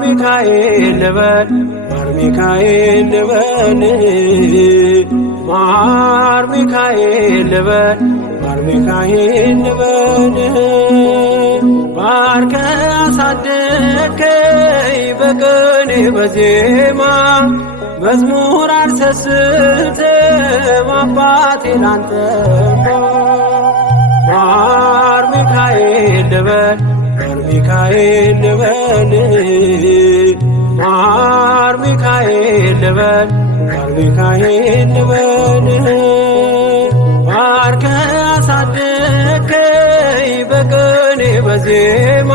ሚካኤል ልበል ማር ሚካኤል ልበል ማር ሚካኤል ልበል ማር ሚካኤል ልበል ባርከ አሳደከኝ በቅኔ በዜማ መዝሙር አልሰስትም አባቴ ላንተ ማር ሚካኤል ልበል ማር ሚካኤል ልበል ማር ሚካኤል ልበል ማር ሚካኤል ልበል ባርከ አሳደከኝ በቅኔ በዜማ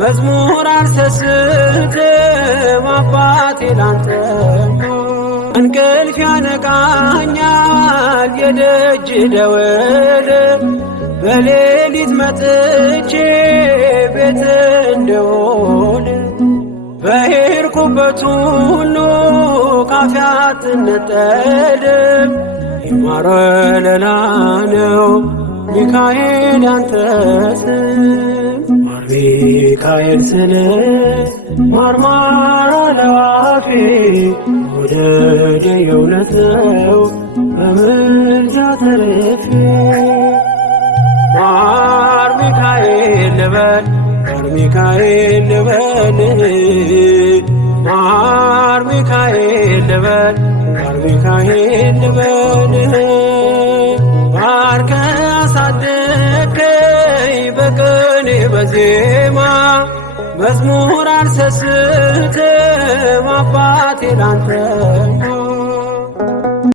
መዝሙር አልሰስትም አባቴ ላንተ እንቅልፍ ያነቃኛል የደጅ ደወል በሌሊት መጥቼ ቤት እንደሆን በሄድኩበት ሁሉ ካፌ አትነጠልም የማር ወለላ ነው ሚካኤል ያንተ ስም ማር ሚካኤል ስል ማርማር አለው አፌ መውደድ የእውነት ነው በምልጃ ተርፌ ማር ሚካኤል ልበል ማር ሚካኤል ልበል ማር ሚካኤል ልበል ማር ሚካኤል ልበል ባርከ አሳደከኝ በቅኔ በዜማ መዝሙር አልሰስትም አባቴ ላንተ